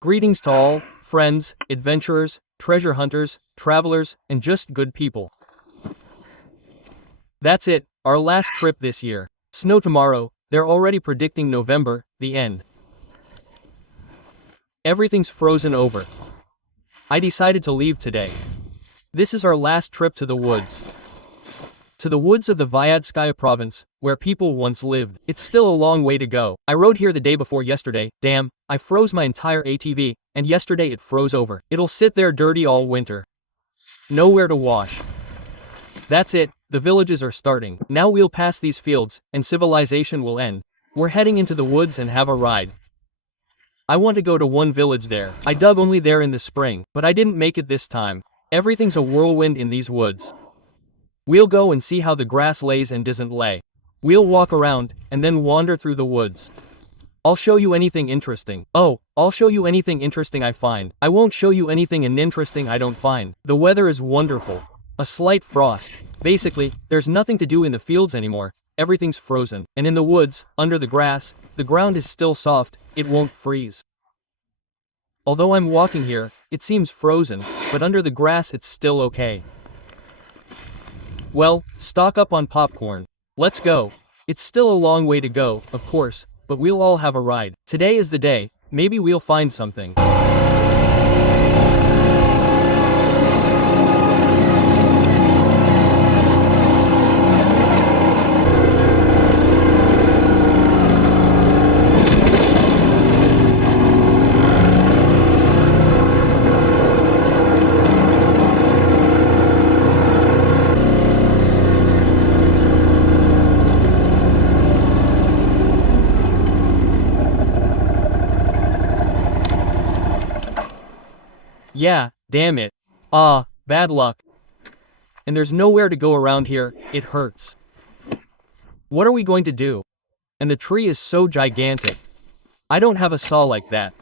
Greetings to all, friends, adventurers, treasure hunters, travelers, and just good people. That's it, our last trip this year. Snow tomorrow, they're already predicting November, the end. Everything's frozen over. I decided to leave today. This is our last trip to the woods. To the woods of the Vyadskaya province, where people once lived. It's still a long way to go. I rode here the day before yesterday, damn, I froze my entire ATV, and yesterday it froze over. It'll sit there dirty all winter. Nowhere to wash. That's it, the villages are starting. Now we'll pass these fields, and civilization will end. We're heading into the woods and have a ride. I want to go to one village there. I dug only there in the spring, but I didn't make it this time. Everything's a whirlwind in these woods. We'll go and see how the grass lays and doesn't lay. We'll walk around, and then wander through the woods. I'll show you anything interesting. Oh, I'll show you anything interesting I find. I won't show you anything uninteresting I don't find. The weather is wonderful. A slight frost. Basically, there's nothing to do in the fields anymore. Everything's frozen. And in the woods, under the grass, the ground is still soft, it won't freeze. Although I'm walking here, it seems frozen, but under the grass it's still okay. Well, stock up on popcorn. Let's go. It's still a long way to go, of course, but we'll all have a ride. Today is the day, maybe we'll find something. Yeah, damn it. Bad luck. And there's nowhere to go around here, it hurts. What are we going to do? And the tree is so gigantic. I don't have a saw like that.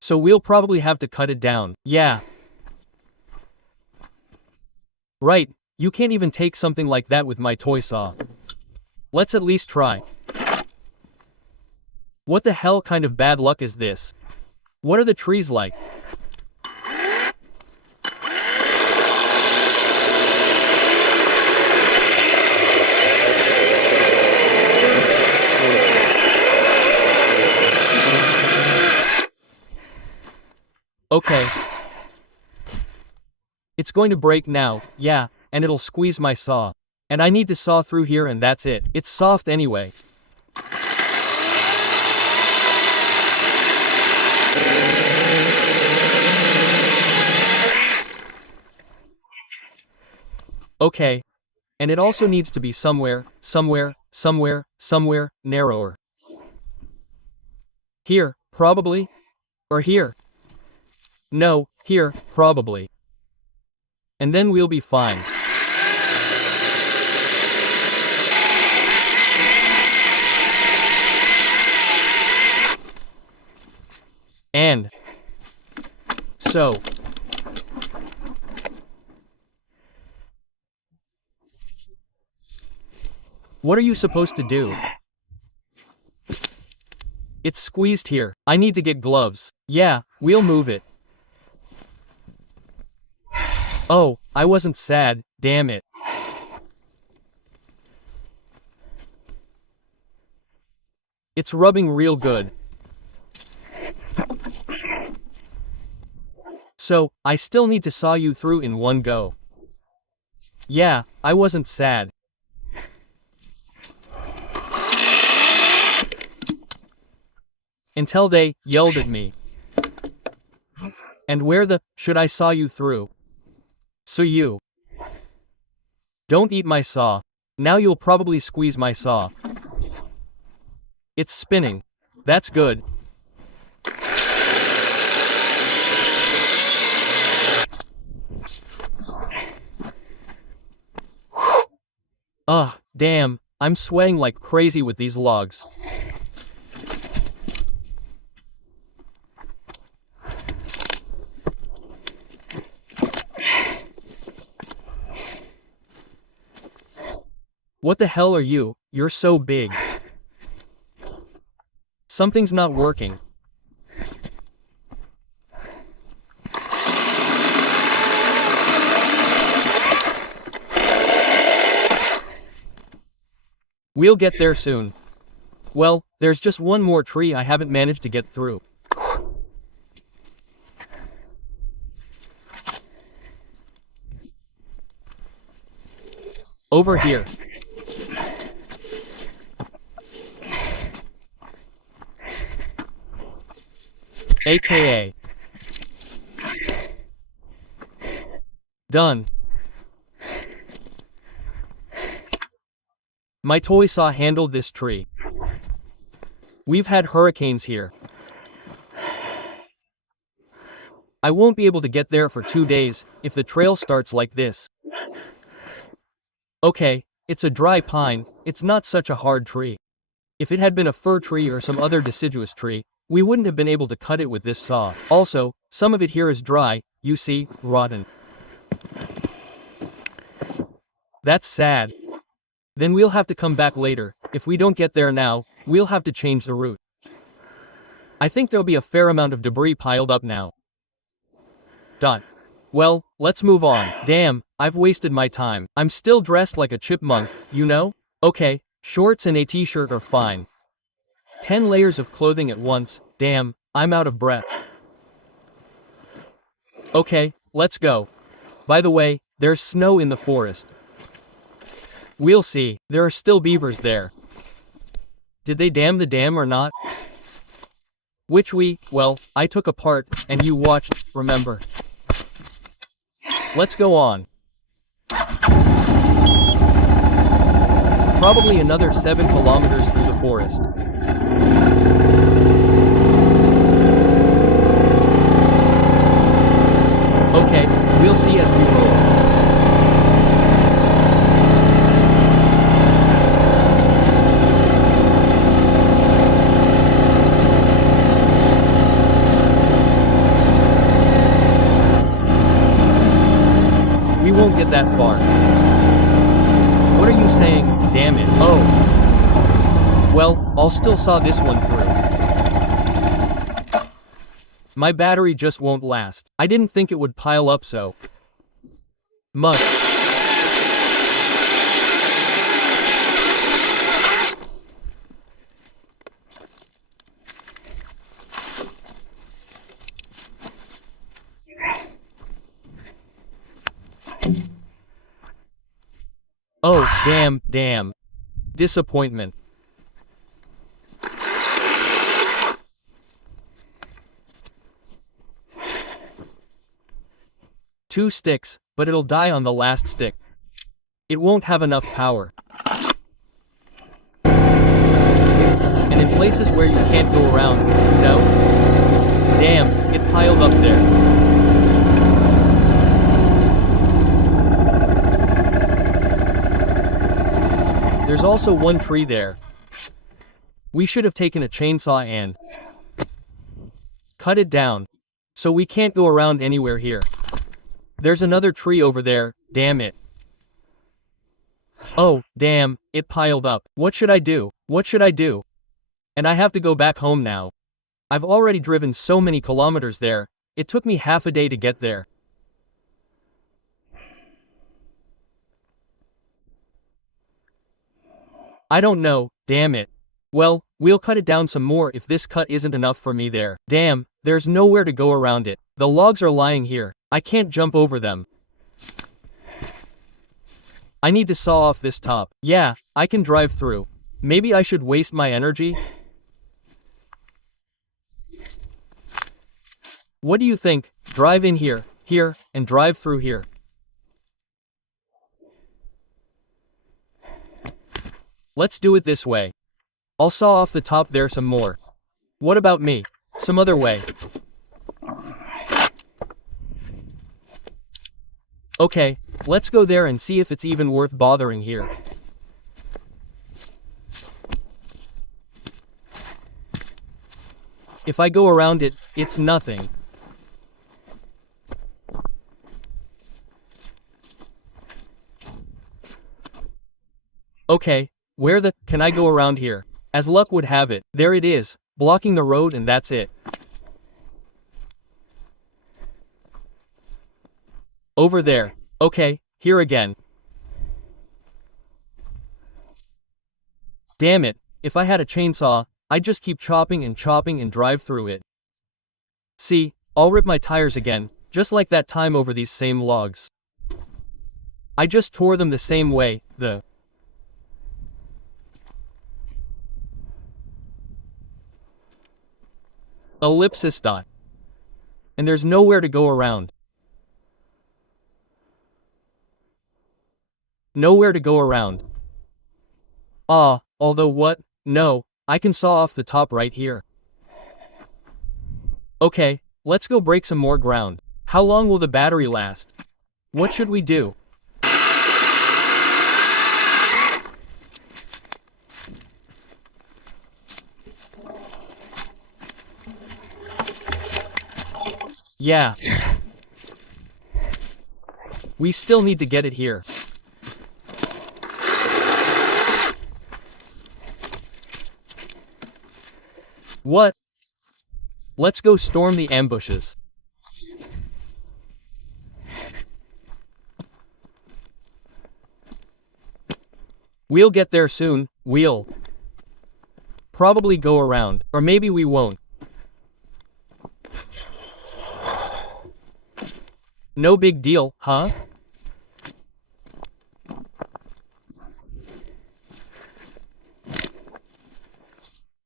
So we'll probably have to cut it down, yeah. Right, you can't even take something like that with my toy saw. Let's at least try. What the hell kind of bad luck is this? What are the trees like? Okay. It's going to break now, yeah, and it'll squeeze my saw. And I need to saw through here and that's it. It's soft anyway. Okay. And it also needs to be somewhere narrower. Here, probably? Or here? No, here, probably. And then we'll be fine. And so what are you supposed to do? It's squeezed here. I need to get gloves. Yeah, we'll move it. Oh, I wasn't sad, damn it. It's rubbing real good. So, I still need to saw you through in one go. Yeah, I wasn't sad. Until they yelled at me. And where the should I saw you through? So you don't eat my saw. Now you'll probably squeeze my saw. It's spinning. That's good. Ugh, damn, I'm sweating like crazy with these logs. What the hell are you? You're so big. Something's not working. We'll get there soon. Well, there's just one more tree I haven't managed to get through. Over here. AKA. Done. My toy saw handled this tree. We've had hurricanes here. I won't be able to get there for 2 days if the trail starts like this. Okay, it's a dry pine, it's not such a hard tree. If it had been a fir tree or some other deciduous tree, we wouldn't have been able to cut it with this saw. Also, some of it here is dry, you see, rotten. That's sad. Then we'll have to come back later. If we don't get there now, we'll have to change the route. I think there'll be a fair amount of debris piled up now. Well, let's move on. Damn, I've wasted my time. I'm still dressed like a chipmunk, you know? Okay, shorts and a t-shirt are fine. 10 layers of clothing at once, damn, I'm out of breath. Okay, let's go. By the way, there's snow in the forest. We'll see, there are still beavers there. Did they dam the dam or not? Which well, I took apart, and you watched, remember? Let's go on. Probably another 7 kilometers through the forest. Okay, we'll see as we roll. We won't get that far. What are you saying? Damn it. Oh. Well, I'll still saw this one through. My battery just won't last. I didn't think it would pile up so much. Oh, damn. Disappointment. Two sticks, but it'll die on the last stick. It won't have enough power. And in places where you can't go around, you know? Damn, it piled up there. There's also one tree there. We should have taken a chainsaw and cut it down. So we can't go around anywhere here. There's another tree over there, damn it. Oh, damn, it piled up. What should I do? And I have to go back home now. I've already driven so many kilometers there, it took me half a day to get there. I don't know, damn it. Well, we'll cut it down some more if this cut isn't enough for me there. Damn, there's nowhere to go around it. The logs are lying here. I can't jump over them. I need to saw off this top. Yeah, I can drive through. Maybe I should waste my energy? What do you think? Drive in here, and drive through here. Let's do it this way. I'll saw off the top there some more. What about me? Some other way. Okay, let's go there and see if it's even worth bothering here. If I go around it, it's nothing. Okay, where the can I go around here? As luck would have it, there it is, blocking the road, and that's it. Over there. Okay, here again. Damn it, if I had a chainsaw, I'd just keep chopping and drive through it. See, I'll rip my tires again, just like that time over these same logs. I just tore them the same way, the ellipsis dot. And there's nowhere to go around. Nowhere to go around. Although what? No, I can saw off the top right here. Okay, let's go break some more ground. How long will the battery last? What should we do? Yeah. We still need to get it here. What? Let's go storm the ambushes. We'll get there soon, we'll probably go around, or maybe we won't. No big deal, huh?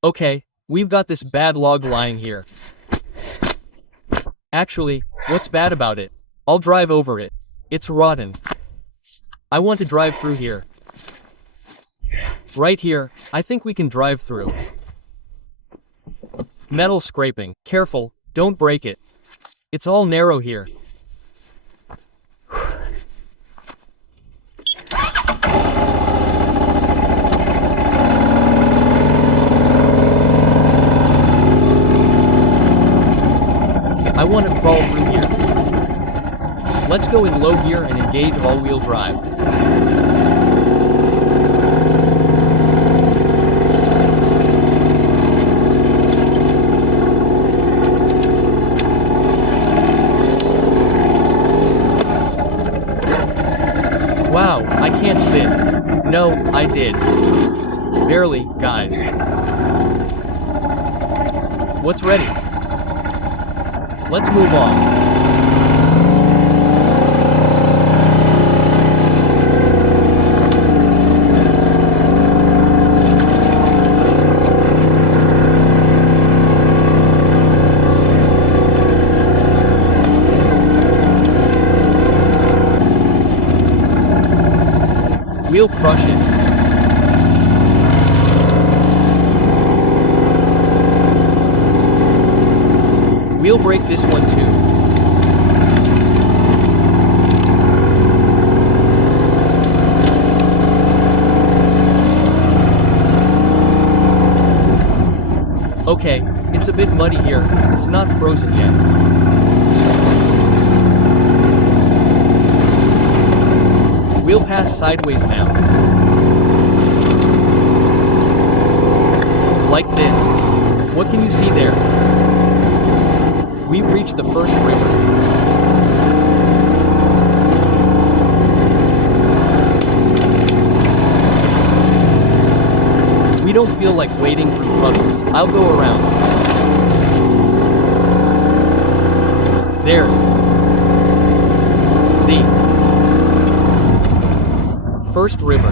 Okay, we've got this bad log lying here. Actually, what's bad about it? I'll drive over it. It's rotten. I want to drive through here. Right here, I think we can drive through. Metal scraping. Careful, don't break it. It's all narrow here. I want to crawl through here. Let's go in low gear and engage all-wheel drive. Wow, I can't fit. No, I did. Barely, guys. What's ready? Let's move on. We'll crush it. We'll break this one too. Okay, it's a bit muddy here. It's not frozen yet. We'll pass sideways now. Like this. What can you see there? We've reached the first river. We don't feel like wading through puddles. I'll go around. There's the first river.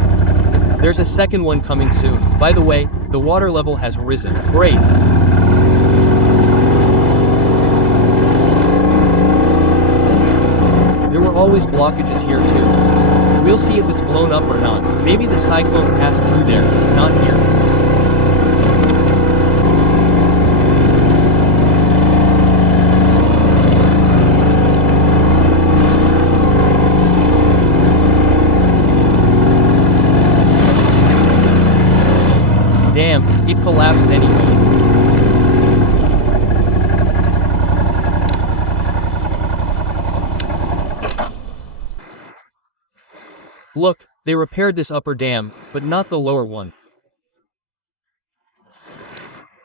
There's a second one coming soon. By the way, the water level has risen. Great. There were always blockages here too. We'll see if it's blown up or not. Maybe the cyclone passed through there, not here. Damn, it collapsed anyway. Look, they repaired this upper dam, but not the lower one.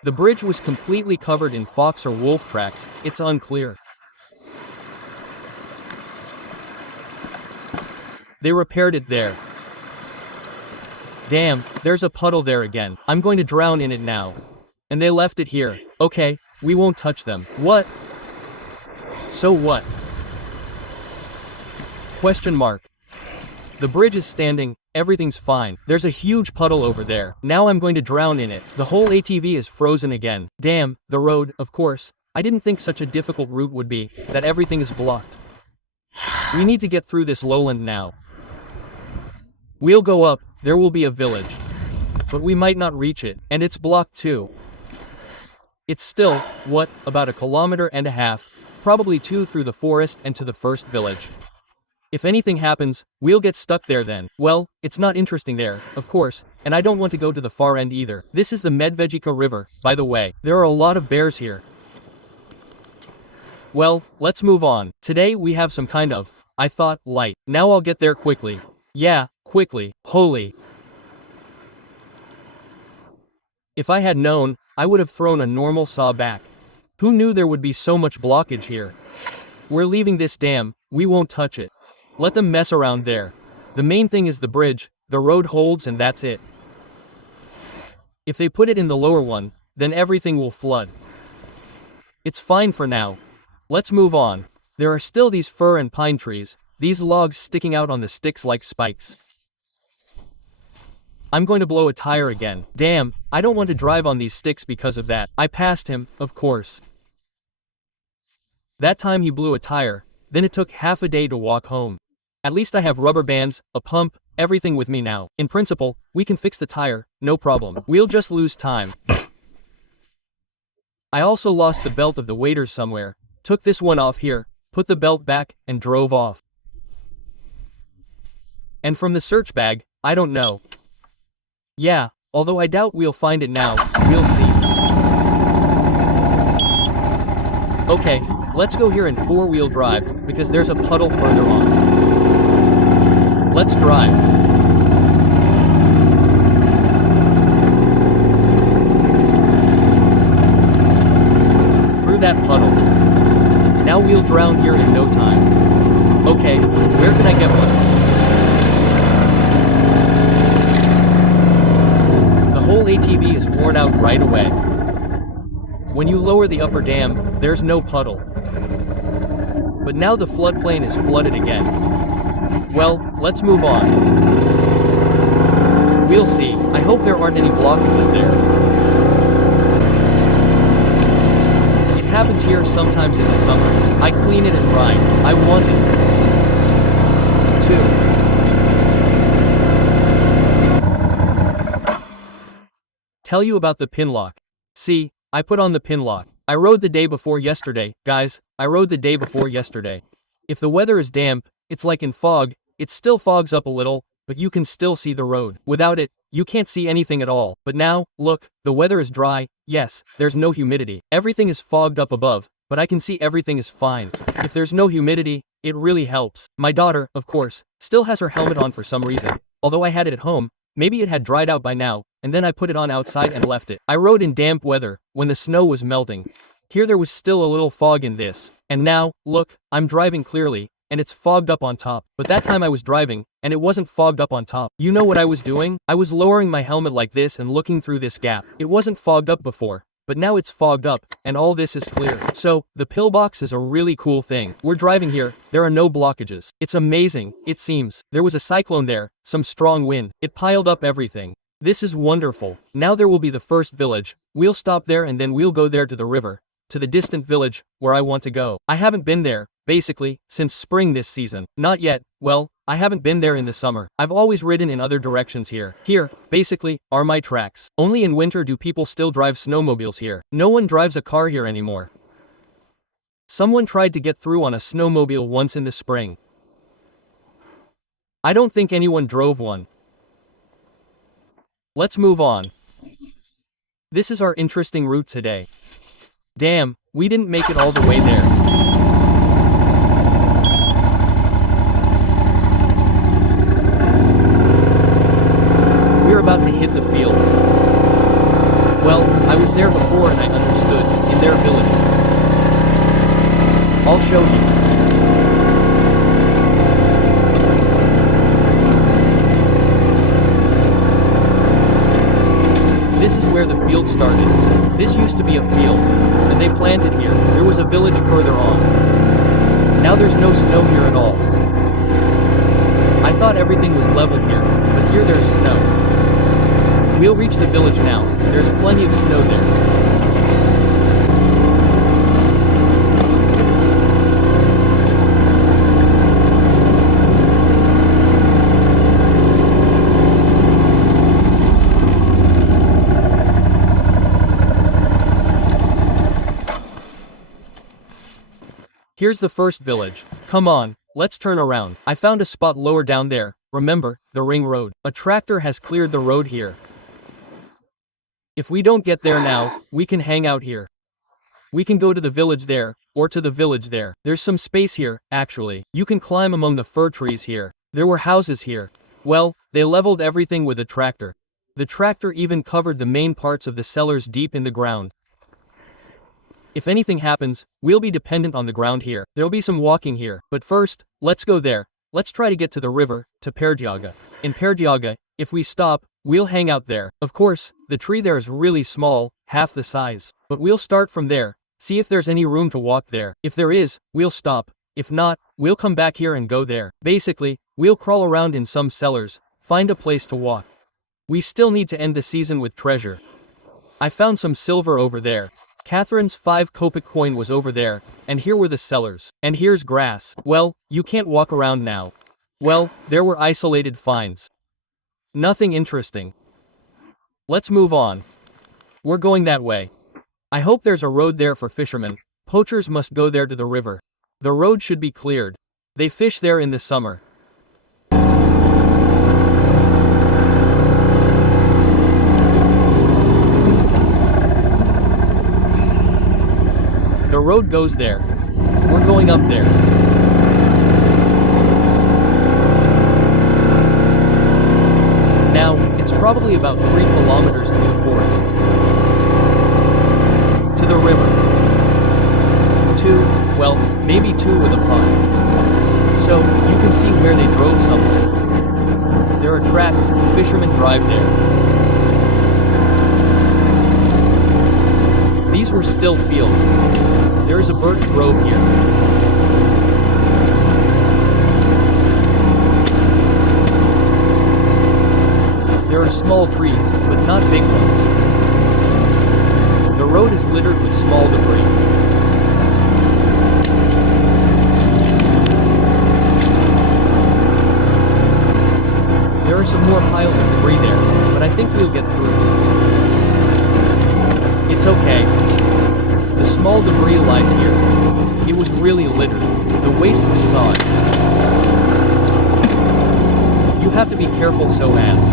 The bridge was completely covered in fox or wolf tracks, it's unclear. They repaired it there. Damn, there's a puddle there again. I'm going to drown in it now. And they left it here. Okay, we won't touch them. What? So what? Question mark. The bridge is standing, everything's fine. There's a huge puddle over there. Now I'm going to drown in it. The whole ATV is frozen again. Damn, the road, of course. I didn't think such a difficult route would be, that everything is blocked. We need to get through this lowland now. We'll go up, there will be a village. But we might not reach it, and it's blocked too. It's still, what, about 1.5 kilometers, probably 2 through the forest and to the first village. If anything happens, we'll get stuck there then. Well, it's not interesting there, of course, and I don't want to go to the far end either. This is the Medvedjica River, by the way. There are a lot of bears here. Well, let's move on. Today we have some kind of, I thought, light. Now I'll get there quickly. Yeah, quickly. Holy. If I had known, I would have thrown a normal saw back. Who knew there would be so much blockage here? We're leaving this dam, we won't touch it. Let them mess around there. The main thing is the bridge, the road holds and that's it. If they put it in the lower one, then everything will flood. It's fine for now. Let's move on. There are still these fir and pine trees, these logs sticking out on the sticks like spikes. I'm going to blow a tire again. Damn, I don't want to drive on these sticks because of that. I passed him, of course. That time he blew a tire, then it took half a day to walk home. At least I have rubber bands, a pump, everything with me now. In principle, we can fix the tire, no problem. We'll just lose time. I also lost the belt of the waders somewhere. Took this one off here, put the belt back, and drove off. And from the search bag, I don't know. Yeah, although I doubt we'll find it now, we'll see. Okay, let's go here in 4-wheel drive, because there's a puddle further on. Let's drive. Through that puddle. Now we'll drown here in no time. Okay, where can I get one? The whole ATV is worn out right away. When you lower the upper dam, there's no puddle. But now the floodplain is flooded again. Well, let's move on. We'll see. I hope there aren't any blockages there. It happens here sometimes in the summer. I clean it and ride. I want it. 2. Tell you about the pin lock. See, I put on the pin lock. I rode the day before yesterday, guys. I rode the day before yesterday. If the weather is damp, it's like in fog, it still fogs up a little, but you can still see the road. Without it, you can't see anything at all. But now, look, the weather is dry, yes, there's no humidity. Everything is fogged up above, but I can see everything is fine. If there's no humidity, it really helps. My daughter, of course, still has her helmet on for some reason. Although I had it at home, maybe it had dried out by now, and then I put it on outside and left it. I rode in damp weather, when the snow was melting. Here there was still a little fog in this. And now, look, I'm driving clearly, and it's fogged up on top. But that time I was driving, and it wasn't fogged up on top. You know what I was doing? I was lowering my helmet like this and looking through this gap. It wasn't fogged up before, but now it's fogged up, and all this is clear. So, the pillbox is a really cool thing. We're driving here, there are no blockages. It's amazing, it seems. There was a cyclone there, some strong wind. It piled up everything. This is wonderful. Now there will be the first village. We'll stop there and then we'll go there to the river, to the distant village, where I want to go. I haven't been there, basically, since spring this season. Not yet, well, I haven't been there in the summer. I've always ridden in other directions here. Here, basically, are my tracks. Only in winter do people still drive snowmobiles here. No one drives a car here anymore. Someone tried to get through on a snowmobile once in the spring. I don't think anyone drove one. Let's move on. This is our interesting route today. Damn, we didn't make it all the way there. about to hit the fields. Well, I was there before and I understood, in their villages. I'll show you. This is where the field started. This used to be a field, and they planted here. There was a village further on. Now there's no snow here at all. I thought everything was leveled here, but here there's snow. We'll reach the village now. There's plenty of snow there. Here's the first village. Come on, let's turn around. I found a spot lower down there. Remember, the ring road. A tractor has cleared the road here. If we don't get there now, we can hang out here. We can go to the village there, or to the village there. There's some space here, actually. You can climb among the fir trees here. There were houses here. Well, they leveled everything with a tractor. The tractor even covered the main parts of the cellars deep in the ground. If anything happens, we'll be dependent on the ground here. There'll be some walking here, but first, let's go there. Let's try to get to the river, to Perdiaga. In Perdiaga, if we stop, we'll hang out there. Of course, the tree there is really small, half the size. But we'll start from there, see if there's any room to walk there. If there is, we'll stop. If not, we'll come back here and go there. Basically, we'll crawl around in some cellars, find a place to walk. We still need to end the season with treasure. I found some silver over there. Catherine's 5 kopeck coin was over there, and here were the cellars. And here's grass. Well, you can't walk around now. Well, there were isolated finds. Nothing interesting. Let's move on. We're going that way. I hope there's a road there for fishermen. Poachers must go there to the river. The road should be cleared. They fish there in the summer. The road goes there. We're going up there. Now, it's probably about 3 kilometers through the forest. To the river. 2, well, maybe 2 with a pond. So, you can see where they drove somewhere. There are tracks, fishermen drive there. These were still fields. There is a birch grove here. There are small trees, but not big ones. The road is littered with small debris. There are some more piles of debris there, but I think we'll get through. It's okay. The small debris lies here. It was really littered. The waste was sawed. You have to be careful so as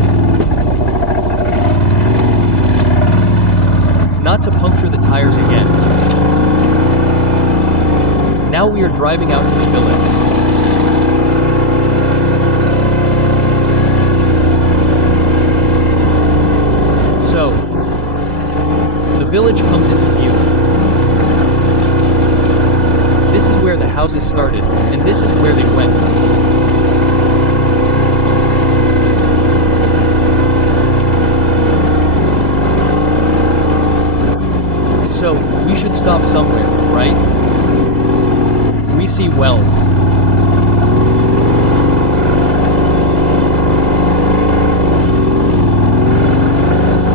not to puncture the tires again. Now we are driving out to the village. So, the village comes into view. This is where the houses started, and this is where they went. So, we should stop somewhere, right? We see wells.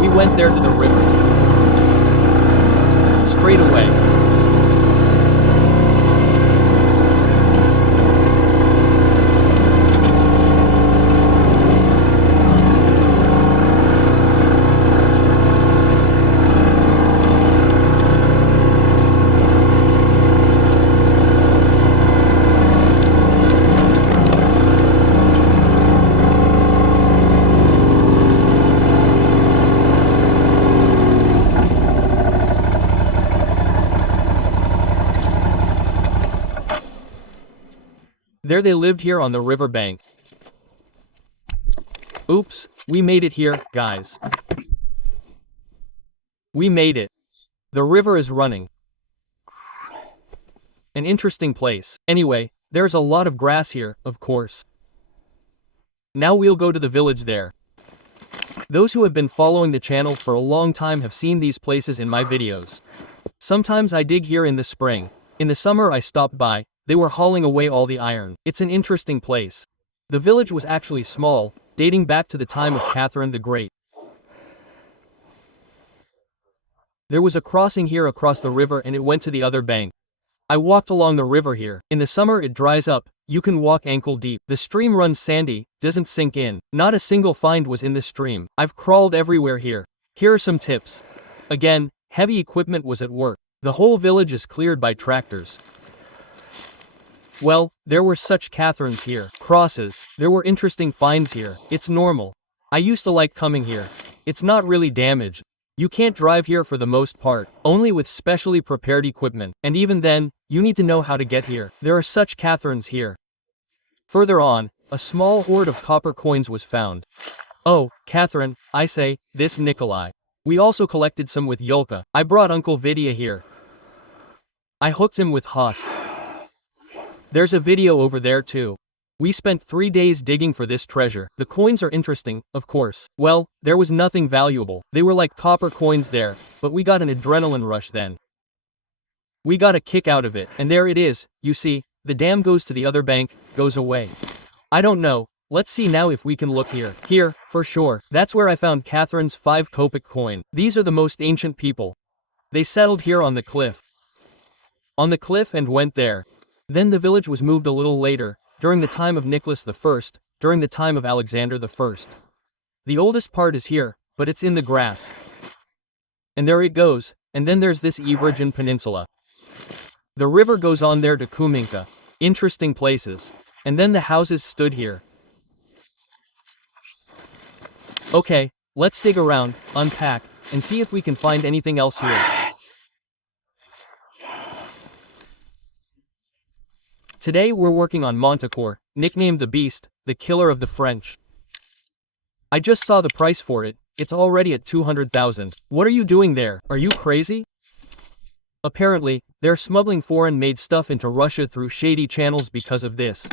We went there to the river. Straight away. There they lived here on the river bank. Oops, we made it here, guys. We made it. The river is running. An interesting place. Anyway, there's a lot of grass here, of course. Now we'll go to the village there. Those who have been following the channel for a long time have seen these places in my videos. Sometimes I dig here in the spring. In the summer I stopped by, they were hauling away all the iron. It's an interesting place. The village was actually small, dating back to the time of Catherine the Great. There was a crossing here across the river and it went to the other bank. I walked along the river here. In the summer it dries up, you can walk ankle deep. The stream runs sandy, doesn't sink in. Not a single find was in the stream. I've crawled everywhere here. Here are some tips. Again, heavy equipment was at work. The whole village is cleared by tractors. Well, there were such Catherines here. Crosses. There were interesting finds here. It's normal. I used to like coming here. It's not really damaged. You can't drive here for the most part, only with specially prepared equipment, and even then, you need to know how to get here. There are such Catherines here. Further on, a small hoard of copper coins was found. Oh, Catherine, I say, this Nikolai. We also collected some with Yulka. I brought Uncle Vidya here. I hooked him with Host. There's a video over there too. We spent 3 days digging for this treasure. The coins are interesting, of course. Well, there was nothing valuable. They were like copper coins there, but we got an adrenaline rush then. We got a kick out of it, and there it is, you see, the dam goes to the other bank, goes away. I don't know, let's see now if we can look here. Here, for sure, that's where I found Catherine's 5 kopeck coin. These are the most ancient people. They settled here on the cliff. On the cliff and went there. Then the village was moved a little later, during the time of Nicholas I, during the time of Alexander I. The oldest part is here, but it's in the grass. And there it goes, and then there's this Evragian Peninsula. The river goes on there to Kuminka. Interesting places. And then the houses stood here. Okay, let's dig around, unpack, and see if we can find anything else here. Today we're working on Montecore, nicknamed the Beast, the killer of the French. I just saw the price for it, it's already at 200,000. What are you doing there? Are you crazy? Apparently, they're smuggling foreign-made stuff into Russia through shady channels because of this.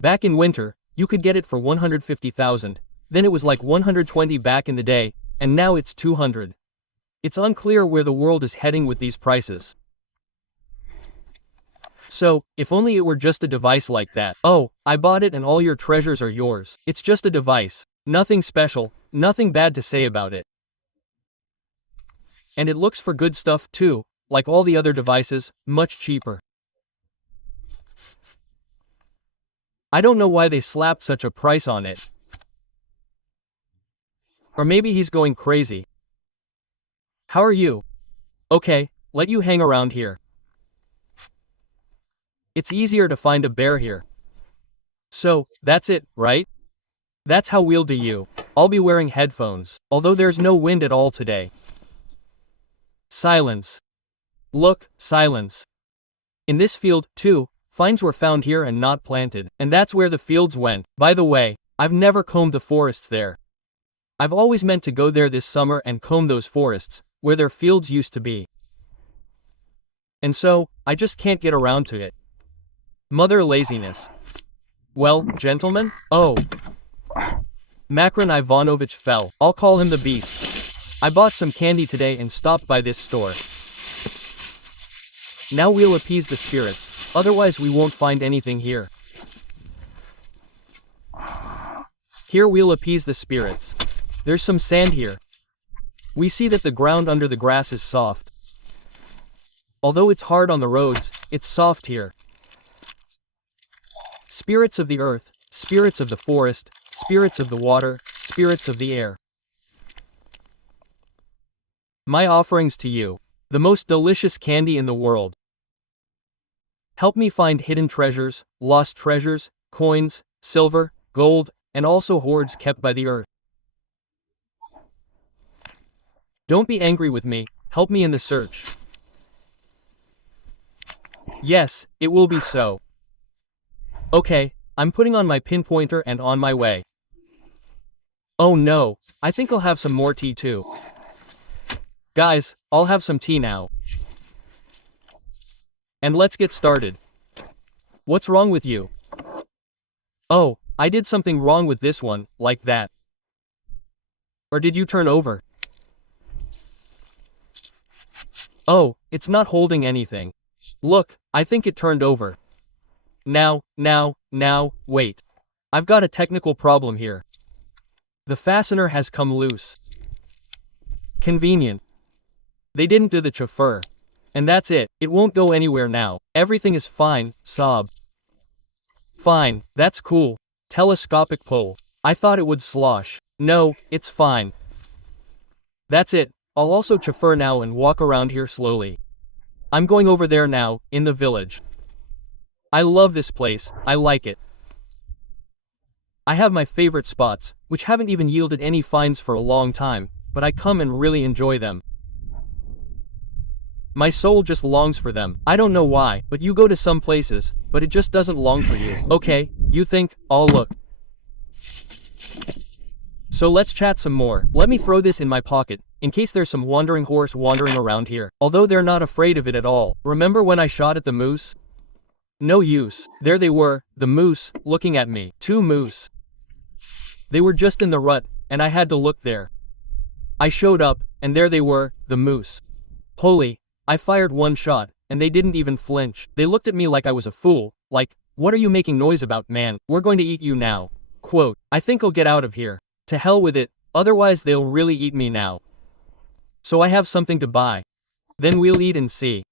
Back in winter, you could get it for 150,000, then it was like 120 back in the day, and now it's 200. It's unclear where the world is heading with these prices. So, if only it were just a device like that. Oh, I bought it and all your treasures are yours. It's just a device. Nothing special, nothing bad to say about it. And it looks for good stuff too, like all the other devices, much cheaper. I don't know why they slapped such a price on it. Or maybe he's going crazy. How are you? Okay, let you hang around here. It's easier to find a bear here. So, that's it, right? That's how we'll do you. I'll be wearing headphones, although there's no wind at all today. Silence. Look, silence. In this field, too, finds were found here and not planted, and that's where the fields went. By the way, I've never combed the forests there. I've always meant to go there this summer and comb those forests, where their fields used to be. And so, I just can't get around to it. Mother laziness. Well, gentlemen? Oh. Makron Ivanovich fell. I'll call him the Beast. I bought some candy today and stopped by this store. Now we'll appease the spirits, otherwise we won't find anything here. Here we'll appease the spirits. There's some sand here. We see that the ground under the grass is soft. Although it's hard on the roads, it's soft here. Spirits of the earth, spirits of the forest, spirits of the water, spirits of the air. My offerings to you, the most delicious candy in the world. Help me find hidden treasures, lost treasures, coins, silver, gold, and also hoards kept by the earth. Don't be angry with me, help me in the search. Yes, it will be so. Okay, I'm putting on my pinpointer and on my way. Oh no, I think I'll have some more tea too. Guys, I'll have some tea now. And let's get started. What's wrong with you? Oh, I did something wrong with this one, like that. Or did you turn over? Oh, it's not holding anything. Look, I think it turned over. Now, wait. I've got a technical problem here. The fastener has come loose. Convenient. They didn't do the chauffeur. And that's it, it won't go anywhere now. Everything is fine, sob. Fine, that's cool. Telescopic pole. I thought it would slosh. No, it's fine. That's it, I'll also chauffeur now and walk around here slowly. I'm going over there now, in the village. I love this place, I like it. I have my favorite spots, which haven't even yielded any finds for a long time, but I come and really enjoy them. My soul just longs for them. I don't know why, but you go to some places, but it just doesn't long for you. Okay, you think, I'll look. So let's chat some more. Let me throw this in my pocket, in case there's some wandering horse wandering around here. Although they're not afraid of it at all. Remember when I shot at the moose? No use. There they were, the moose, looking at me. Two moose. They were just in the rut, and I had to look there. I showed up, and there they were, the moose. Holy. I fired one shot, and they didn't even flinch. They looked at me like I was a fool, like, what are you making noise about, man? We're going to eat you now. Quote, I think I'll get out of here. To hell with it, otherwise they'll really eat me now. So I have something to buy. Then we'll eat and see.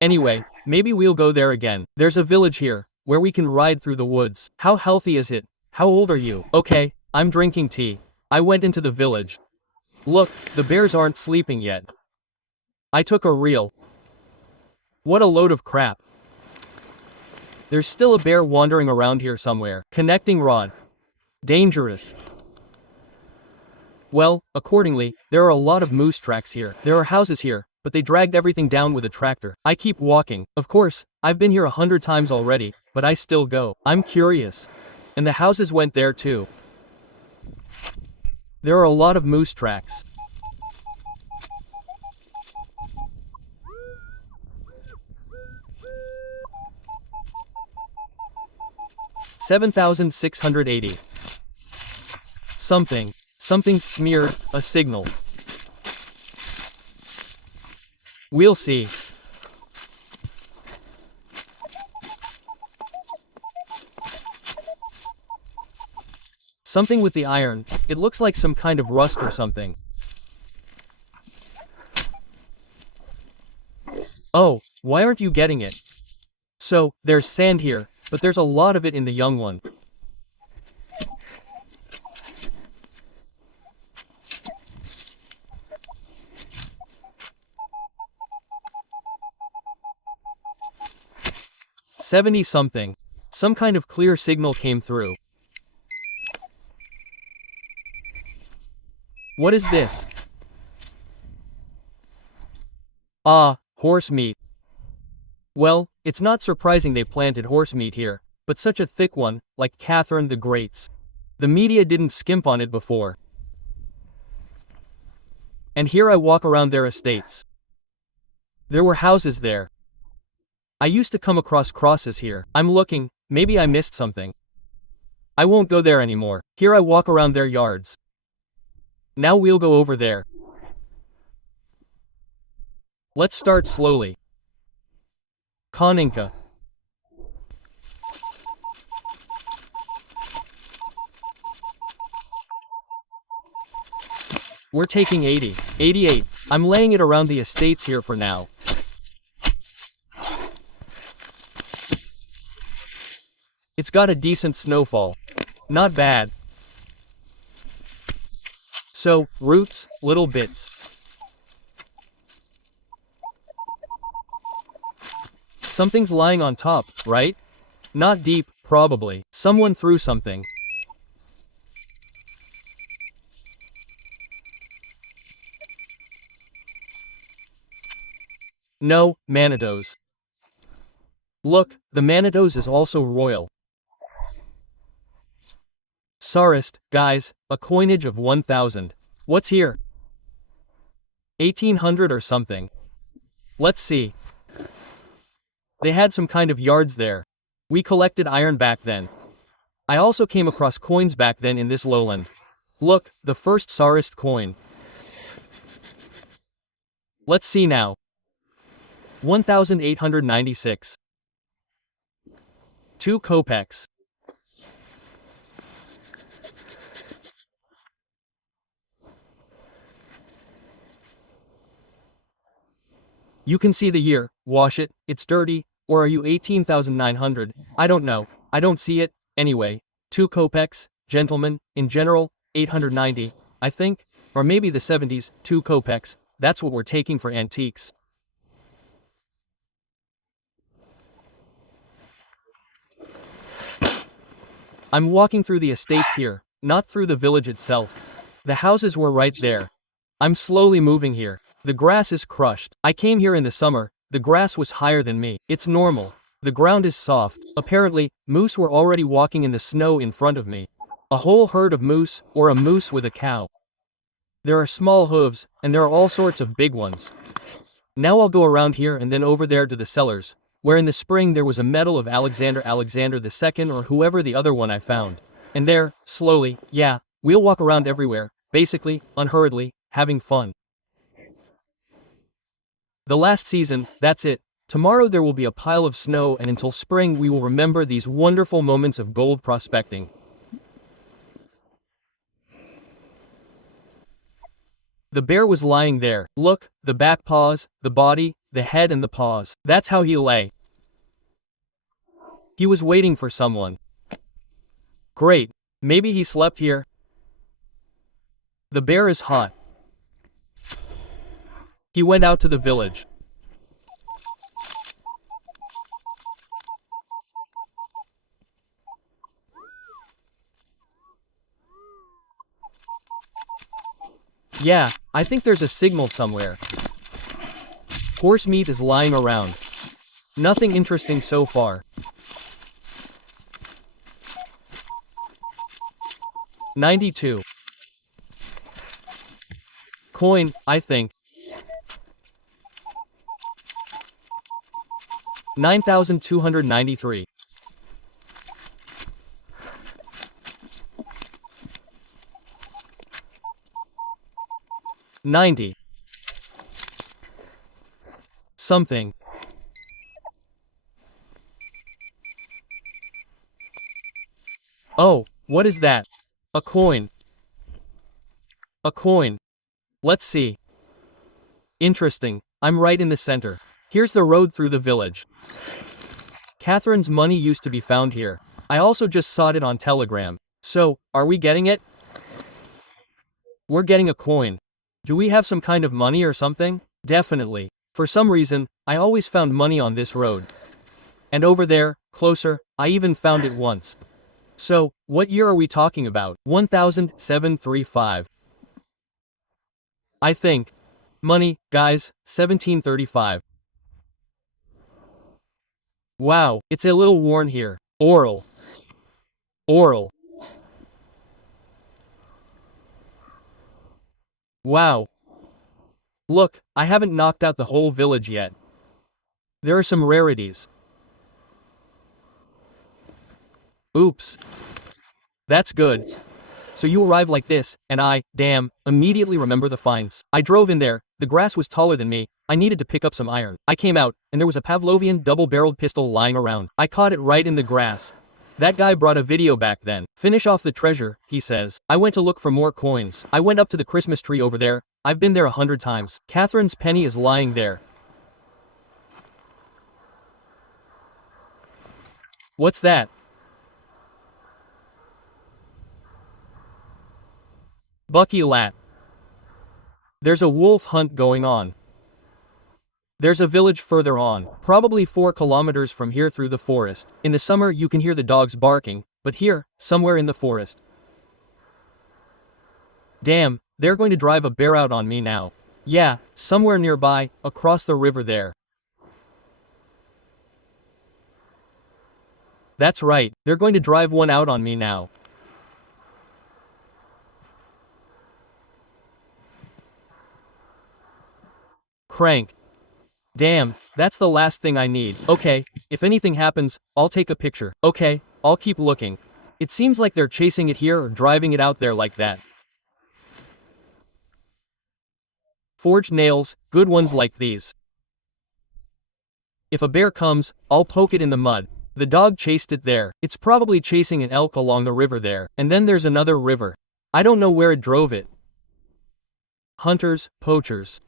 Anyway, maybe we'll go there again. There's a village here, where we can ride through the woods. How healthy is it? How old are you? Okay, I'm drinking tea. I went into the village. Look, the bears aren't sleeping yet. I took a reel. What a load of crap. There's still a bear wandering around here somewhere. Connecting rod. Dangerous. Well, accordingly, there are a lot of moose tracks here. There are houses here, but they dragged everything down with a tractor. I keep walking. Of course, I've been here 100 times already, but I still go. I'm curious. And the houses went there too. There are a lot of moose tracks. $7,680. Something smeared, a signal. We'll see. Something with the iron, it looks like some kind of rust or something. Oh, why aren't you getting it? So, there's sand here, but there's a lot of it in the young one. $70-something. Some kind of clear signal came through. What is this? Ah, horse meat. Well, it's not surprising they planted horse meat here, but such a thick one, like Catherine the Great's. The media didn't skimp on it before. And here I walk around their estates. There were houses there. I used to come across crosses here. I'm looking, maybe I missed something. I won't go there anymore. Here I walk around their yards. Now we'll go over there. Let's start slowly. Koninka. We're taking 80. 88. I'm laying it around the estates here for now. It's got a decent snowfall. Not bad. So, roots, little bits. Something's lying on top, right? Not deep, probably. Someone threw something. No, Manitos. Look, the Manitos is also royal. Tsarist, guys, a coinage of 1,000. What's here? 1800 or something. Let's see. They had some kind of yards there. We collected iron back then. I also came across coins back then in this lowland. Look, the first Tsarist coin. Let's see now. 1896. 2 kopecks. You can see the year. Wash it, it's dirty. Or are you 18,900? I don't know. I don't see it. Anyway, 2 kopecks, gentlemen, in general, 890, I think. Or maybe the 70s, 2 kopecks. That's what we're taking for antiques. I'm walking through the estates here, not through the village itself. The houses were right there. I'm slowly moving here. The grass is crushed. I came here in the summer. The grass was higher than me. It's normal. The ground is soft. Apparently, moose were already walking in the snow in front of me. A whole herd of moose, or a moose with a cow. There are small hooves, and there are all sorts of big ones. Now I'll go around here and then over there to the cellars, where in the spring there was a medal of Alexander II or whoever the other one I found. And there, slowly, yeah, we'll walk around everywhere, basically, unhurriedly, having fun. The last season, that's it. Tomorrow there will be a pile of snow, and until spring we will remember these wonderful moments of gold prospecting. The bear was lying there. Look, the back paws, the body, the head and the paws. That's how he lay. He was waiting for someone. Great. Maybe he slept here. The bear is hot. He went out to the village. Yeah, I think there's a signal somewhere. Horse meat is lying around. Nothing interesting so far. 92. Coin, I think. 9,293. $90. Something. Oh, what is that? A coin. A coin. Let's see. Interesting. I'm right in the center. Here's the road through the village. Catherine's money used to be found here. I also just saw it on Telegram. So, are we getting it? We're getting a coin. Do we have some kind of money or something? Definitely. For some reason, I always found money on this road. And over there, closer, I even found it once. So, what year are we talking about? 1735. I think. Money, guys, 1735. Wow, it's a little worn here. Oral. Oral. Wow. Look, I haven't knocked out the whole village yet. There are some rarities. Oops. That's good. So you arrive like this, and I, damn, immediately remember the finds. I drove in there, the grass was taller than me, I needed to pick up some iron. I came out, and there was a Pavlovian double-barreled pistol lying around. I caught it right in the grass. That guy brought a video back then. Finish off the treasure, he says. I went to look for more coins. I went up to the Christmas tree over there. I've been there 100 times. Catherine's penny is lying there. What's that? Bucky Lat. There's a wolf hunt going on. There's a village further on, probably 4 kilometers from here through the forest. In the summer you can hear the dogs barking, but here, somewhere in the forest. Damn, they're going to drive a bear out on me now. Yeah, somewhere nearby, across the river there. That's right, they're going to drive one out on me now. Crank. Damn, that's the last thing I need. Okay, if anything happens, I'll take a picture. Okay, I'll keep looking. It seems like they're chasing it here or driving it out there like that. Forged nails, good ones like these. If a bear comes, I'll poke it in the mud. The dog chased it there. It's probably chasing an elk along the river there. And then there's another river. I don't know where it drove it. Hunters, poachers.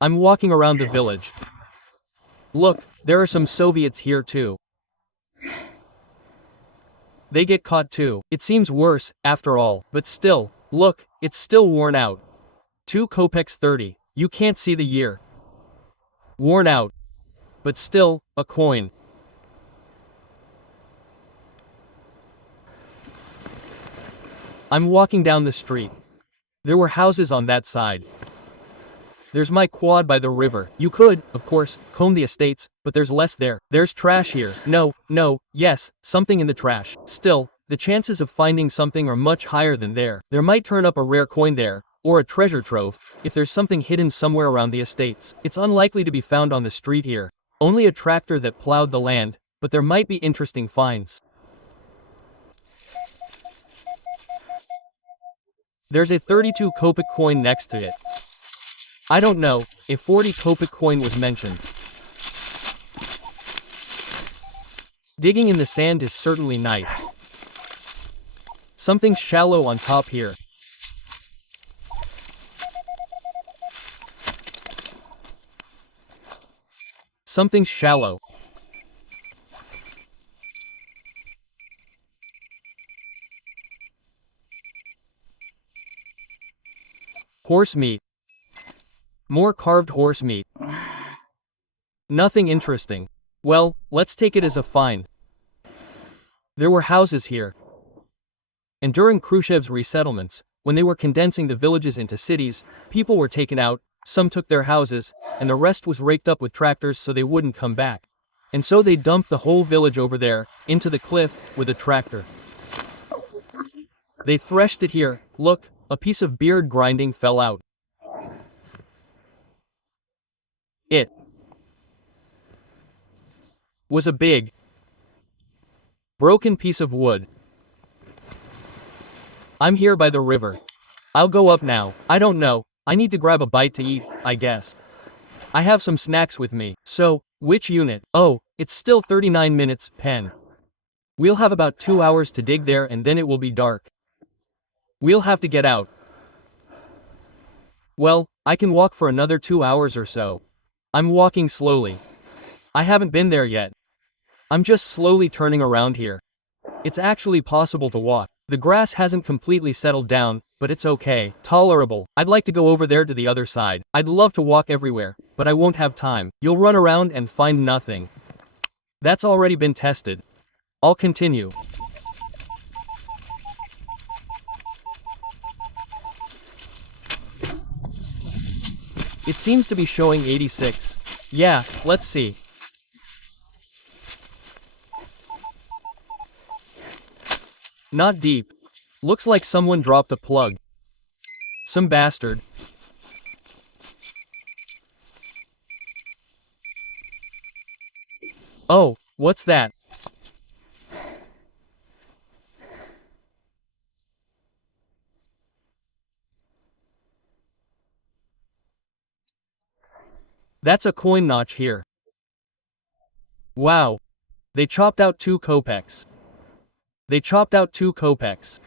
I'm walking around the village. Look, there are some Soviets here too. They get caught too. It seems worse, after all, but still, look, it's still worn out. 2 kopecks 30. You can't see the year. Worn out. But still, a coin. I'm walking down the street. There were houses on that side. There's my quad by the river. You could, of course, comb the estates, but there's less there. There's trash here. No, yes, something in the trash. Still, the chances of finding something are much higher than there. There might turn up a rare coin there, or a treasure trove, if there's something hidden somewhere around the estates. It's unlikely to be found on the street here. Only a tractor that plowed the land, but there might be interesting finds. There's a 32 kopeck coin next to it. I don't know, a 40 kopeck coin was mentioned. Digging in the sand is certainly nice. Something's shallow on top here. Something's shallow. Horse meat. More carved horse meat. Nothing interesting. Well, let's take it as a find. There were houses here. And during Khrushchev's resettlements, when they were condensing the villages into cities, people were taken out, some took their houses, and the rest was raked up with tractors so they wouldn't come back. And so they dumped the whole village over there, into the cliff, with a tractor. They threshed it here. Look, a piece of beard grinding fell out. It was a big, broken piece of wood. I'm here by the river. I'll go up now. I don't know. I need to grab a bite to eat, I guess. I have some snacks with me. So, which unit? Oh, it's still 39 minutes, pen. We'll have about 2 hours to dig there and then it will be dark. We'll have to get out. Well, I can walk for another 2 hours or so. I'm walking slowly. I haven't been there yet. I'm just slowly turning around here. It's actually possible to walk. The grass hasn't completely settled down, but it's okay. Tolerable. I'd like to go over there to the other side. I'd love to walk everywhere, but I won't have time. You'll run around and find nothing. That's already been tested. I'll continue. It seems to be showing 86. Yeah, let's see. Not deep. Looks like someone dropped a plug. Some bastard. Oh, what's that? That's a coin notch here. Wow. They chopped out 2 kopecks. They chopped out 2 kopecks.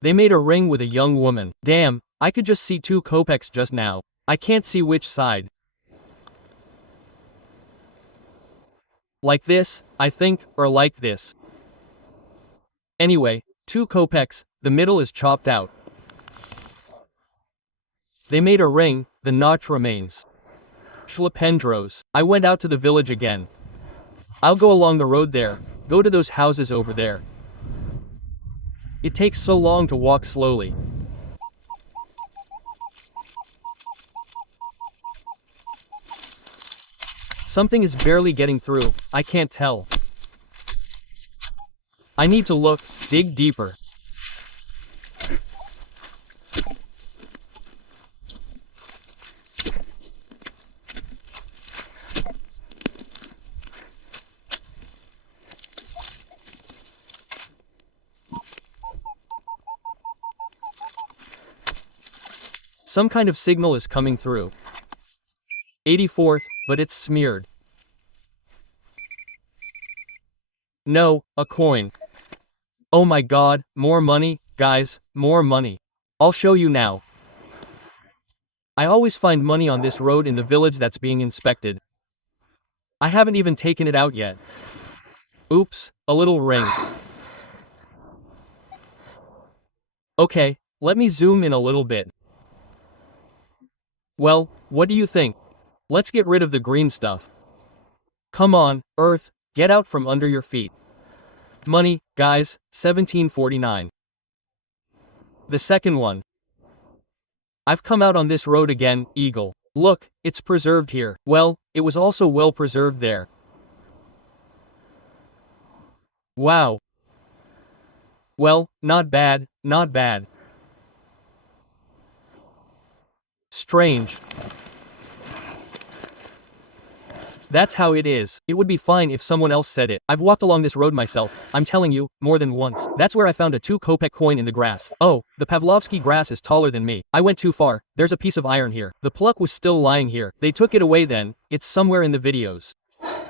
They made a ring with a young woman. Damn, I could just see 2 kopecks just now. I can't see which side. Like this, I think, or like this. Anyway, 2 kopecks, the middle is chopped out. They made a ring, the notch remains. Schlependros. I went out to the village again. I'll go along the road there, go to those houses over there. It takes so long to walk slowly. Something is barely getting through, I can't tell. I need to look, dig deeper. Some kind of signal is coming through. 84th, but it's smeared. No, a coin. Oh my god, more money, guys, more money. I'll show you now. I always find money on this road in the village that's being inspected. I haven't even taken it out yet. Oops, a little ring. Okay, let me zoom in a little bit. Well, what do you think? Let's get rid of the green stuff. Come on, Earth, get out from under your feet. Money, guys, 1749. The second one. I've come out on this road again, Eagle. Look, it's preserved here. Well, it was also well preserved there. Wow. Well, not bad, not bad. Strange. That's how it is. It would be fine if someone else said it. I've walked along this road myself, I'm telling you, more than once. That's where I found a 2-kopeck coin in the grass. Oh, the Pavlovsky grass is taller than me. I went too far. There's a piece of iron here. The pluck was still lying here. They took it away then. It's somewhere in the videos.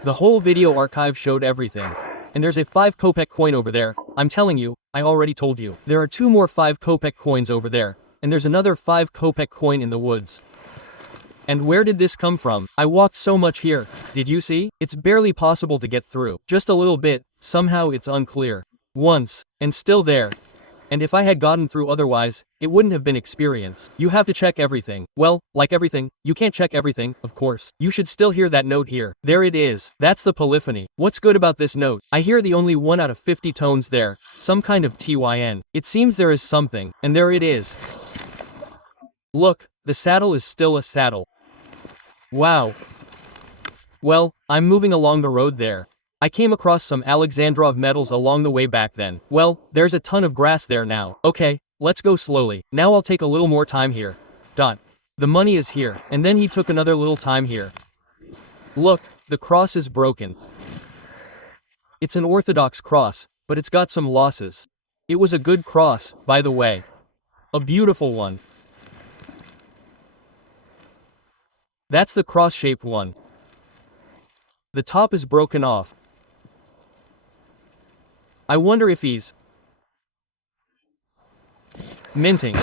The whole video archive showed everything. And there's a 5-kopeck coin over there. I'm telling you, I already told you. There are 2 more 5-kopeck coins over there. And there's another 5-kopeck coin in the woods. And where did this come from? I walked so much here. Did you see? It's barely possible to get through. Just a little bit. Somehow it's unclear. Once. And still there. And if I had gotten through otherwise, it wouldn't have been experience. You have to check everything. Well, like everything, you can't check everything, of course. You should still hear that note here. There it is. That's the polyphony. What's good about this note? I hear the only 1 out of 50 tones there. Some kind of TYN. It seems there is something. And there it is. Look, the saddle is still a saddle. Wow. Well, I'm moving along the road there. I came across some Alexandrov medals along the way back then. Well, there's a ton of grass there now. Okay, let's go slowly. Now I'll take a little more time here. The money is here, and then he took another little time here. Look, the cross is broken. It's an Orthodox cross, but it's got some losses. It was a good cross, by the way. A beautiful one. That's the cross-shaped one. The top is broken off. I wonder if he's minting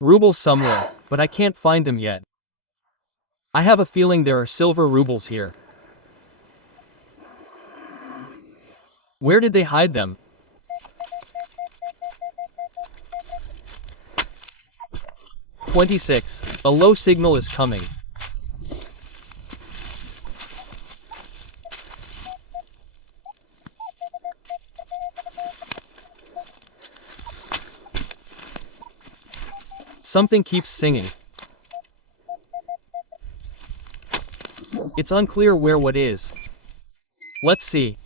rubles somewhere, but I can't find them yet. I have a feeling there are silver rubles here. Where did they hide them? "26. A low signal is coming. Something keeps singing. It's unclear where what is. Let's see.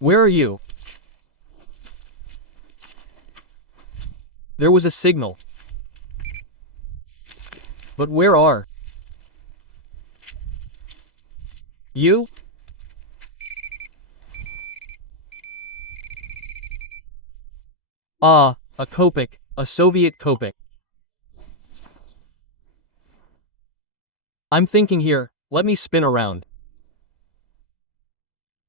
Where are you? There was a signal. But where are you? Ah, a kopeck, a Soviet kopeck. I'm thinking here, let me spin around.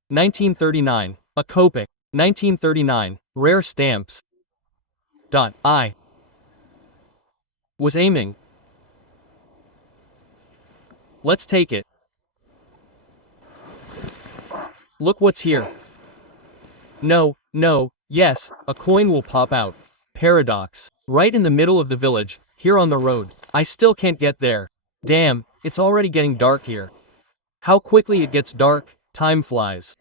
1939, a kopeck. 1939, rare stamps. I was aiming. Let's take it. Look what's here. No, yes, a coin will pop out. Paradox. Right in the middle of the village, here on the road. I still can't get there. Damn, it's already getting dark here. How quickly it gets dark, time flies.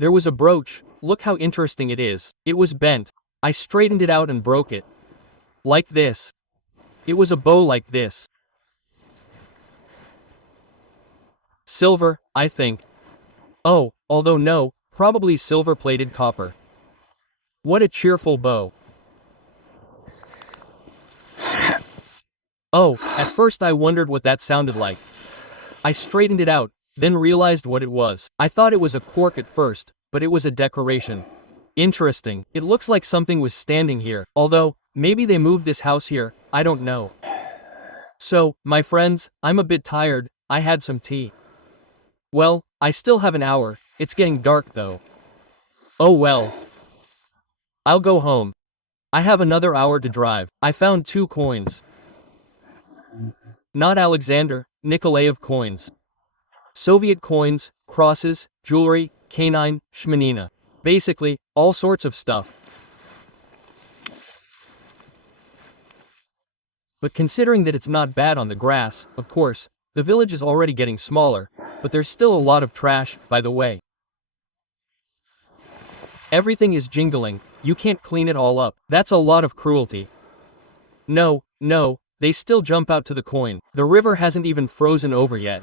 There was a brooch, look how interesting it is. It was bent. I straightened it out and broke it. Like this. It was a bow like this. Silver, I think. Oh, although no, probably silver-plated copper. What a cheerful bow. Oh, at first I wondered what that sounded like. I straightened it out, then realized what it was. I thought it was a cork at first, but it was a decoration. Interesting. It looks like something was standing here, although, maybe they moved this house here, I don't know. So, my friends, I'm a bit tired, I had some tea. Well, I still have an hour, it's getting dark though. Oh well. I'll go home. I have another hour to drive. I found 2 coins. Not Alexander, Nikolaev coins. Soviet coins, crosses, jewelry, canine, shmanina. Basically, all sorts of stuff. But considering that it's not bad on the grass, of course, the village is already getting smaller, but there's still a lot of trash, by the way. Everything is jingling, you can't clean it all up. That's a lot of cruelty. No, they still jump out to the coin. The river hasn't even frozen over yet.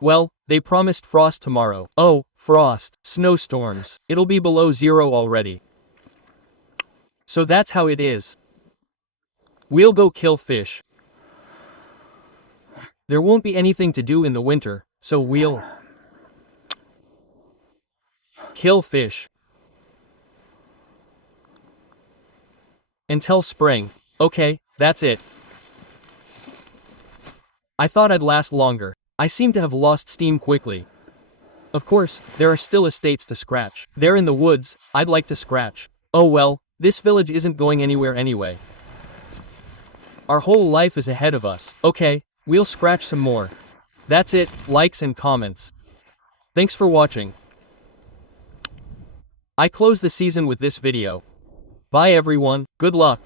Well, they promised frost tomorrow. Oh, frost, snowstorms. It'll be below 0 already. So that's how it is. We'll go kill fish. There won't be anything to do in the winter, so we'll kill fish. Until spring. Okay, that's it. I thought I'd last longer. I seem to have lost steam quickly. Of course, there are still estates to scratch. They're in the woods, I'd like to scratch. Oh well, this village isn't going anywhere anyway. Our whole life is ahead of us. Okay, we'll scratch some more. That's it, likes and comments. Thanks for watching. I close the season with this video. Bye everyone, good luck.